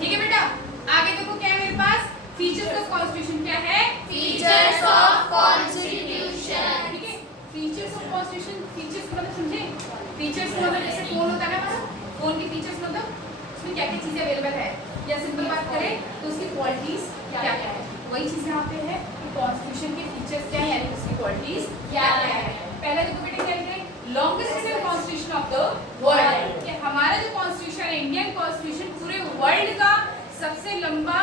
ठीक है बेटा। आगे देखो क्या है मेरे पास, फीचर्स ऑफ कॉन्स्टिट्यूशन क्या है, फीचर्स ऑफ कॉन्स्टिट्यूशन। ठीक है। फीचर्स ऑफ कॉन्स्टिट्यूशन, फीचर्स मतलब समझे, फीचर्स मतलब जैसे फोन होता है ना, फोन के फीचर्स मतलब उसमें क्या क्या चीजें अवेलेबल है, या सिंपल बात करें तो उसकी क्वालिटीज क्या क्या है, वही चीज यहाँ पे है कि कॉन्स्टिट्यूशन के फीचर्स क्या है, यानी उसकी क्वालिटीज क्या क्या है। पहले देखो बेटा क्या लिख रहे हैं, longest written constitution of the world, कि हमारा जो कॉन्स्टिट्यूशन है, इंडियन कॉन्स्टिट्यूशन पूरे वर्ल्ड का सबसे लंबा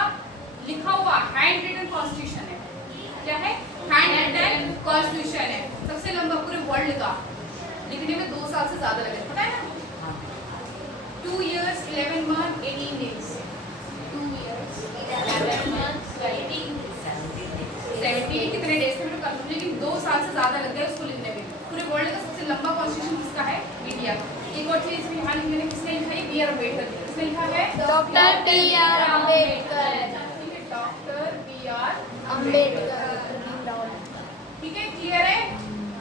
लिखा हुआ हैंड रिटन कॉन्स्टिट्यूशन है। क्या है, हैंड रिटन कॉन्स्टिट्यूशन है, सबसे लंबा पूरे वर्ल्ड का। लिखने में 2 साल से ज्यादा लगे, पता है ना, 2 years 11 months 18 days, 2 years 11 months 17 कितने डेज थे मैं कंफर्म, लेकिन 2 साल से ज्यादा लग गया उसको लिखने में। पूरे वर्ल्ड का सबसे लंबा कॉन्स्टिट्यूशन किसका है, इंडिया का। एक और चीज यहाँ लिखने में किसने लिखा है, बी आर अम्बेडकर, किसने लिखा है, doctor B R Ambedkar. Doctor B R Ambedkar. ठीक है, क्लियर है।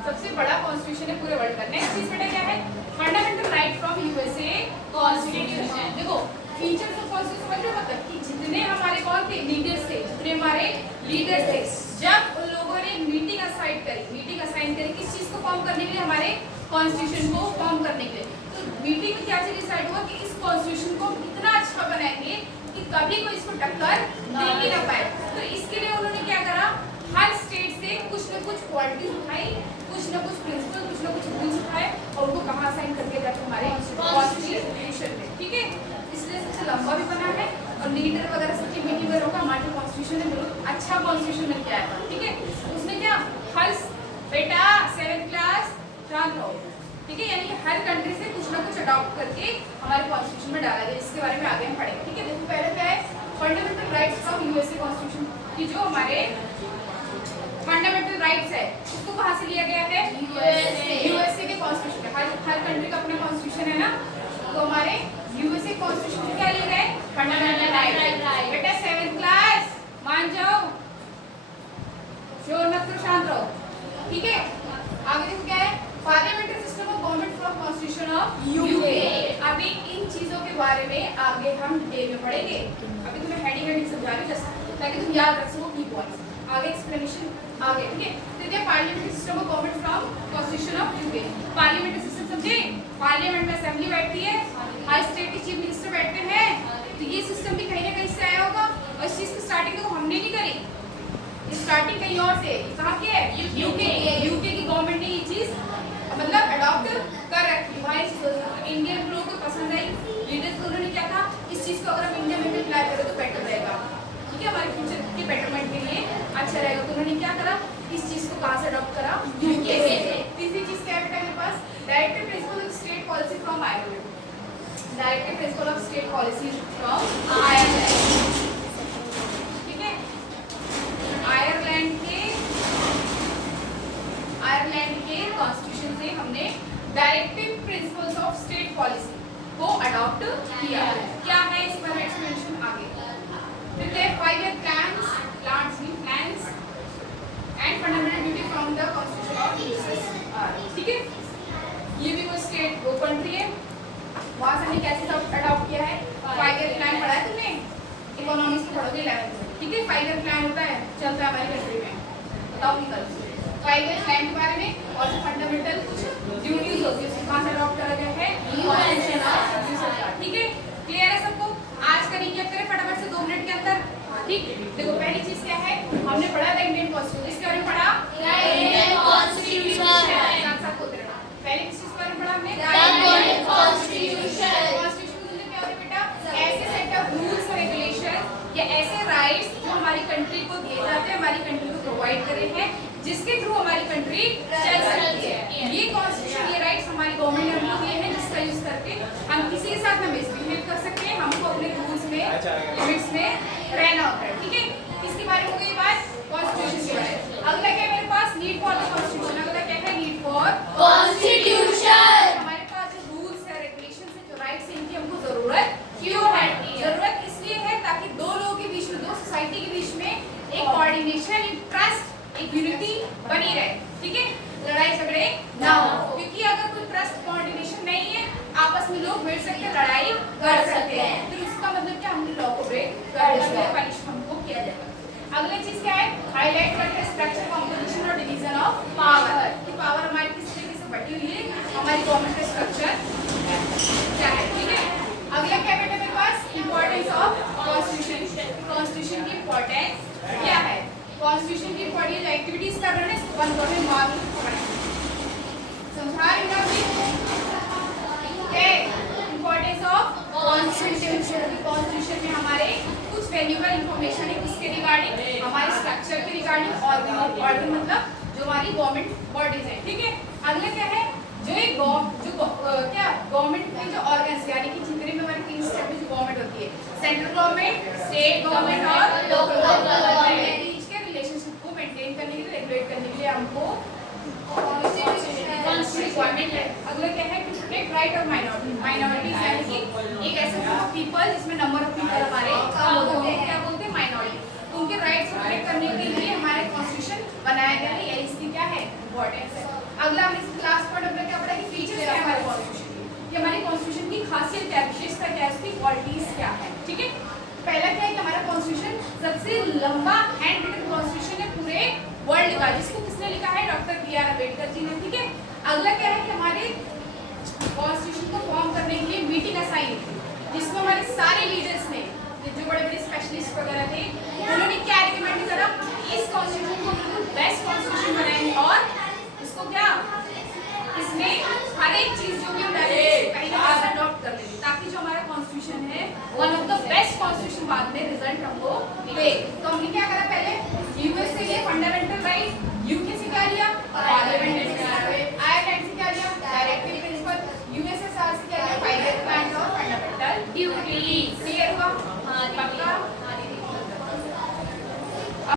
सबसे बड़ा कॉन्स्टिट्यूशन है पूरे वर्ल्ड का। नेक्स्ट चीज बेटा क्या है, fundamental right from USA constitution. देखो फीचर्स ऑफ कॉन्स्टिट्यूशन समझ रहे हो, मतलब कि जितने हमारे कौन थे लीडर्स थे, जितने हमारे लीडर्स थे, जब उन लोगों ने मीटिंग असाइन करी किस चीज को फॉर्म करने के लिए, हमारे कॉन्स्टिट्यूशन को फॉर्म करने के लिए। तो मीटिंग में क्या चीज डिसाइड हुआ कि इस कॉन्स्टिट्यूशन को इतना अच्छा बनाएंगे कि कभी कोई इसको टक्कर दे ही ना पाए। तो इसके लिए उन्होंने क्या करा, हर स्टेट से कुछ न कुछ क्वालिटीज उठाई, कुछ न कुछ प्रिंसिपल, कुछ न कुछ रूल्स उठाए और उनको कहाँ असाइन करके जाते हमारे कॉन्स्टिट्यूशन में। ठीक है, इसलिए सबसे लंबा भी बना है और लीडर वगैरह सबकी मीटिंग में होगा, हमारे कॉन्स्टिट्यूशन है बिल्कुल अच्छा कॉन्स्टिट्यूशन बन के आया। ठीक है, उसने क्या हर बेटा 7th क्लास शांत रहो, ठीक है, यानी हर कंट्री से कुछ ना कुछ अडॉप्ट करके हमारे कॉन्स्टिट्यूशन में डाला गया, जिसके बारे में आगे हम पढ़ेंगे। ठीक है, देखो पहले क्या है, fundamental rights from USA constitution, कि जो हमारे फंडामेंटल राइट्स है उसको कहाँ से लिया गया है, यूएसए के कॉन्स्टिट्यूशन में। हर कंट्री का अपना कॉन्स्टिट्यूशन है ना, तो हमारे यूएसए कॉन्स्टिट्यूशन में क्या लिया गया है, फंडामेंटल राइट। बेटा 7th क्लास मान जाओ, शोर मत करो, शांत रहो। ठीक है, आगे देखो क्या है, parliamentary system of government from constitution of UK. अभी इन चीजों के बारे में आगे हम डिटेल में पढ़ेंगे, अभी तुम्हें हेडिंग समझा रही हूं ताकि तुम याद रख सको की पॉइंट्स, आगे एक्सप्लेनेशन आगे। ठीक है, तो क्या parliamentary system of government from constitution of UK. Parliamentary system समझे, पार्लियामेंट में असेंबली बैठती है, हर स्टेट के चीफ मिनिस्टर बैठते हैं, तो ये सिस्टम भी कहीं ना कहीं से आया होगा और इस चीज की स्टार्टिंग तो हमने नहीं करी, स्टार्टिंग कहीं और से, कहाँ की है, यूके की गवर्नमेंट ने ये चीज मतलब अडॉप्ट कर रखी। वहाँ इंडियन लोगों को पसंद आई, लीडर्स को उन्होंने क्या कहा, इस चीज को अगर हम इंडिया में अप्लाई करें तो बेटर रहेगा, ठीक है, हमारे फ्यूचर के बेटरमेंट के लिए अच्छा रहेगा। तो उन्होंने क्या करा, इस चीज को कहाँ से अडॉप्ट करा, यूके से। तीसरी चीज क्या है बेटा मेरे पास, directive principle of state policy from Ireland, directive principle of state policy from Ireland. ठीक है, आयरलैंड के कॉन्स्टिट्यूशन से हमने directive principles of state policy को अडॉप्ट किया है। क्या है इस पर एक्सप्लेनेशन आगे। फिर है 5-year plans and fundamental duty from the constitution of USSR. ठीक है, ये भी वो स्टेट वो कंट्री है, वहां से हमने कैसे अडॉप्ट किया है। 5-year प्लान पढ़ा है तुमने, इकोनॉमिक्स में पढ़ोगे 11th में। ठीक है, 5-year प्लान होता है, चलता है हमारी कंट्री में, बताओ निकल 5-year प्लान के बारे में और जो फंडामेंटल कुछ ड्यूटीज होती है उसको कहाँ से अडॉप्ट करा गया है, कॉन्स्टिट्यूशन ऑफ यूएसएसआर। ठीक है, क्लियर है सबको। आज का रिकैप करें फटाफट से 2 मिनट के अंदर। ठीक, देखो पहली चीज क्या है, हमने पढ़ा था इंडियन कॉन्स्टिट्यूशन, इसके बारे में पढ़ा इंडियन कॉन्स्टिट्यूशन। साथ होते रहना। पहले किस चीज के बारे में पढ़ा हमने, इंडियन कॉन्स्टिट्यूशन। कॉन्स्टिट्यूशन मतलब क्या होता है बेटा, ऐसे सेट ऑफ रूल्स और रेगुलेशन या ऐसे राइट्स जो हमारी कंट्री को दिए जाते हैं, हमारी कंट्री को प्रोवाइड करे हैं, जिसके थ्रू हमारी कंट्री चल सकती है। ये कॉन्स्टिट्यूशन, ये राइट्स हमारी गवर्नमेंट ने हमको दिए हैं, जिसका यूज करके हम किसी के साथ ना मिसबिहेव कर सकते हैं, हमको अपने रूल्स में लिमिट्स में रहना होता है। ठीक है, किसके बारे में हो गई बात, कॉन्स्टिट्यूशन के बारे में। अगला क्या है मेरे पास, नीड फॉर द कॉन्स्टिट्यूशन। अगला क्या है, नीड फॉर कॉन्स्टिट्यूशन। हमारे पास जो रूल्स है, रेगुलेशंस है, जो राइट्स है, इनकी हमको जरूरत क्यों है, जरूरत इसलिए है ताकि दो लोगों के बीच में, दो सोसाइटी के बीच में एक कोऑर्डिनेशन, एक ट्रस्ट, एक यूनिटी बनी रहे। ठीक है, लड़ाई झगड़े ना हो, क्योंकि अगर कोई ट्रस्ट कोऑर्डिनेशन नहीं है, आपस में लोग मिल सकते, लड़ाई कर सकते हैं, फिर उसका मतलब क्या, हमने लॉ को पनिशमेंट को किया जाएगा। अगली चीज क्या है, हाईलाइट करते हैं स्ट्रक्चर, कंपोजिशन और डिवीजन ऑफ पावर। कि पावर हमारी किस तरीके से बटी हुई है, हमारी गवर्नमेंट का स्ट्रक्चर क्या है, ठीक है। अगला क्या बेटा मेरे पास, इंपॉर्टेंस ऑफ कॉन्स्टिट्यूशन। कॉन्स्टिट्यूशन की इंपॉर्टेंस क्या है, कॉन्स्टिट्यूशन की इंपॉर्टेंस एक्टिविटीज कर रहे हैं, इसको 1 क्वेश्चन मार्क समझा रही हूं। Importance of constitution. कॉन्स्टिट्यूशन में हमारे कुछ वैल्यूएबल इंफॉर्मेशन है, किसके रिगार्डिंग, हमारे स्ट्रक्चर के रिगार्डिंग, ऑर्गन मतलब जो हमारी गवर्नमेंट बॉडीज है, ठीक है। अगला क्या है, जो एक क्या गवर्नमेंट के जो ऑर्गन्स यानी कि जितने भी हमारे 3 स्टेप में जो गवर्नमेंट होती है, सेंट्रल गवर्नमेंट, स्टेट गवर्नमेंट और लोकल गवर्नमेंट, बीच के रिलेशनशिप को मेंटेन करने के लिए, रेगुलेट करने के लिए हमको रिक्वायरमेंट है। अगला क्या है, to protect right of minorities यानी कि एक ऐसे ग्रुप ऑफ पीपल जिसमें नंबर ऑफ पीपल हमारे कम होते हैं, क्या बोलते हैं, माइनॉरिटी, तो उनके राइट्स को प्रोटेक्ट करने के लिए हमारे कॉन्स्टिट्यूशन बनाया गया है, यही इसकी क्या है इंपॉर्टेंस है। अगला हमने लास्ट पॉइंट अपना क्या पढ़ा कि फीचर्स क्या है हमारे कॉन्स्टिट्यूशन की, कि हमारी कॉन्स्टिट्यूशन की खासियत क्या है, विशेषता क्या है, उसकी क्वालिटीज क्या है, ठीक है। पहला क्या है कि हमारा कॉन्स्टिट्यूशन सबसे लंबा हैंड रिटन कॉन्स्टिट्यूशन है पूरे वर्ल्ड का, जिसको किसने लिखा है, डॉक्टर B.R. अम्बेडकर जी ने, ठीक है। अगला क्या है कि हमारे कॉन्स्टिट्यूशन को फॉर्म करने के लिए मीटिंग असाइन थी, जिसमें हमारे सारे लीडर्स ने, जो बड़े बड़े स्पेशलिस्ट वगैरह थे, उन्होंने क्या रिकमेंड करा, इस कॉन्स्टिट्यूशन को बिल्कुल बेस्ट कॉन्स्टिट्यूशन बनाएंगे और इसको क्या, इसमें हर एक चीज जो भी हम डालेंगे कहीं ना कहीं अडॉप्ट कर लेंगे, ताकि जो हमारा कॉन्स्टिट्यूशन है one of the best constitution बाद में